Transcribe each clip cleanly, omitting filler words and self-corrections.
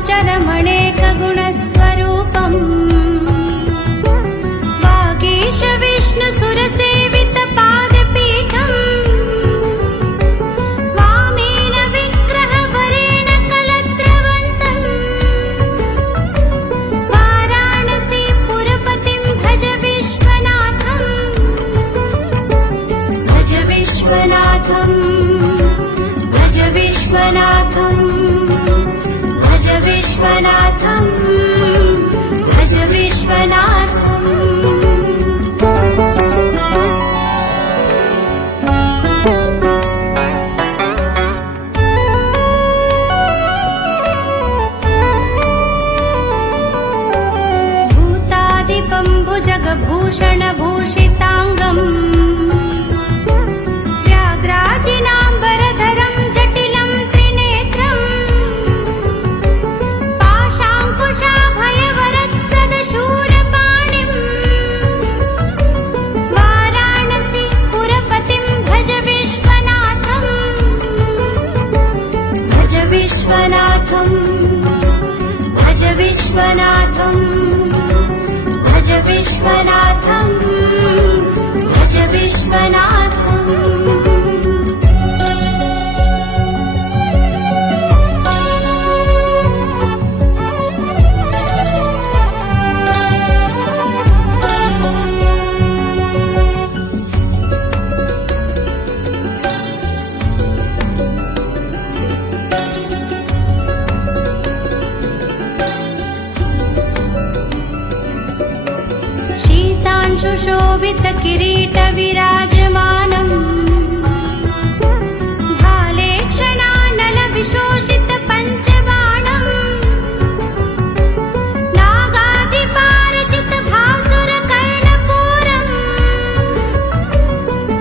वागीशगोचरमणेकगुणस्वरूपम् Vagish विष्णुसुरसेवितपादपीठम् women विग्रहवरेण कलत्रवन्तम् वाराणसीपुरपतिं भज विश्वनाथम् भज विश्वनाथम् भज विश्वनाथम् भज विश्वनाथम् भज विश्वनाथम्। भूतादिपं भुजगभूषणभूषिताङ्गम् व्याघ्राजिनाम्बरधरं जटिलं त्रिनेत्रम् पाशाङ्कुशाभयवरप्रदशूलपाणिम् वाराणसीपुरपतिं भज विश्वनाथम् भज विश्वनाथम् भज विश्वनाथम् भज विश्वनाथम् भज विश्वनाथम्। शीतांशुशोभितकिरीटविराजमानम् भाले क्षणानलविशोषितपञ्चबाणम् नागाधिपारचितभासुरकर्णपूरम्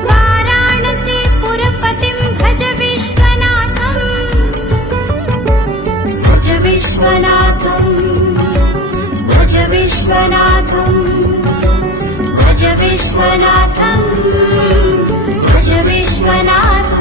वाराणसीपुरपतिं भज विश्वनाथम् भज विश्वनाथम् भज विश्वनाथम् भज विश्वनाथम् भज विश्वनाथम्।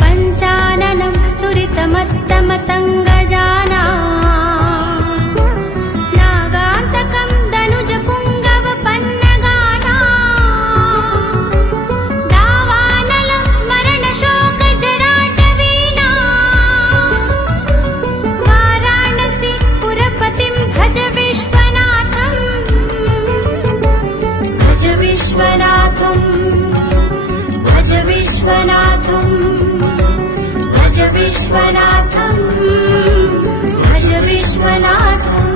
पञ्चाननं तुरितमत्तमतङ्गजाना नागान्तकं दनुजपुङ्गवपन्नगाना दावानलं मरणशोकजराटवीना वाराणसीपुरपतिं भज विश्वनाथम् भज विश्वनाथम् भज विश्वनाथम् भज विश्वनाथम् भज विश्वनाथम्।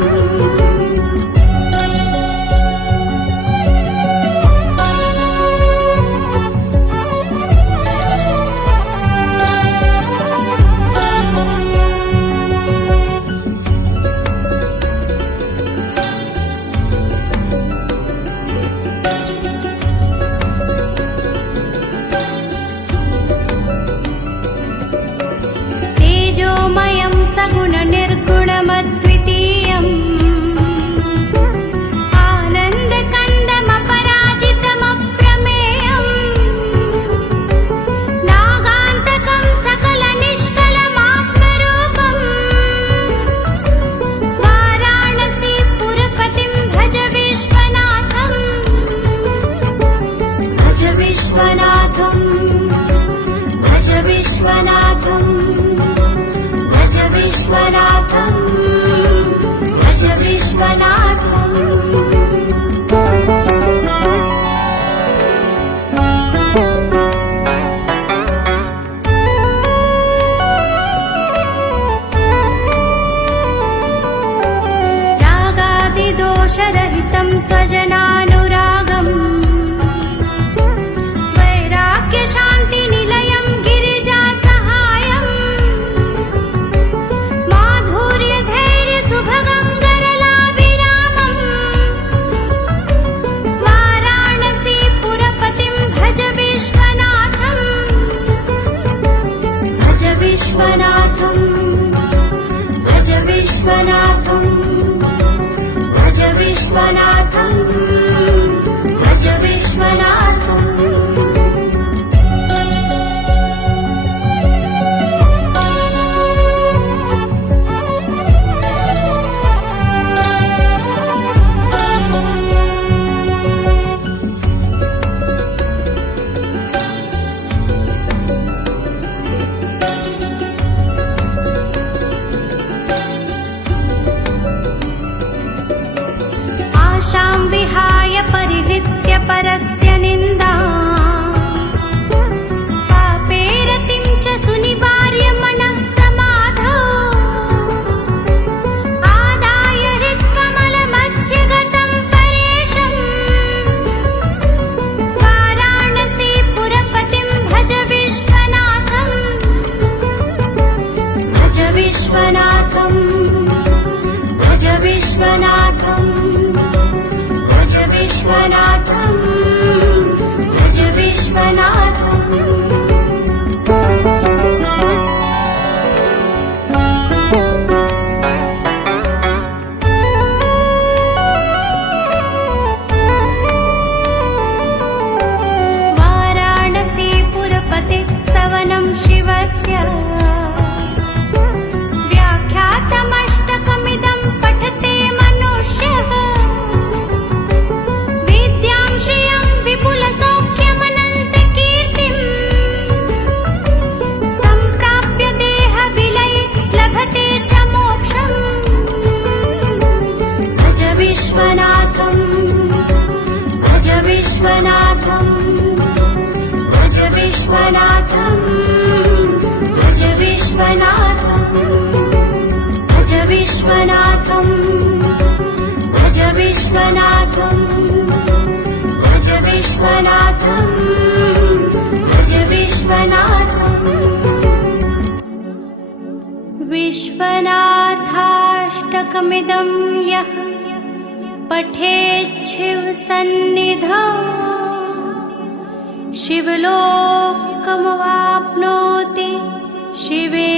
तेजोमयं सगुणनिर्गुणमद्वितीयम् आनन्दकन्दमपराजितमप्रमेयम् नागान्तकं सकलनिष्कलमात्मरूपम् वाराणसीपुरपतिं भज विश्वनाथम् भज विश्वनाथम् भज विश्वनाथम् भज विश्वनाथम् भज विश्वनाथम्। रागादिदोषरहितं स्वजनानुरागम् वैराग्यशान्तिनिलयं गिरिजासहायम् माधुर्यधैर्यसुभगं गरलाभिरामम् वाराणसीपुरपतिं भज विश्वनाथम् भज विश्वनाथम् भज विश्वनाथम् विहाय परिहृत्य परस्य निन्दा पापे रतिं च सुनिवार्य मनः समाधौ आदाय हृत्कमलमध्यगतं परेशम् वाराणसीपुरपतिं भज विश्वनाथं भज विश्वनाथं भज विश्वनाथं भज विश्वनाथं भज विश्वनाथं वाराणसीपुरपते स्तवनं शिवस्य व्याख्यातमष्टकमिदं पठते मनुष्यः विद्यां श्रियं विपुलसौख्यमनन्तकीर्तिम् सम्प्राप्य देहविलये लभते च मोक्षम् भज विश्वनाथं भज विश्वनाथं भज विश्वनाथं भज विश्वनाथं भज विश्वनाथं भज विश्वनाथं भज विश्वनाथं भज विश्वनाथं विश्वनाथाष्टकमिदं यः पठेत् शिवसन्निधौ शिवलोकमवाप्नोति शिवे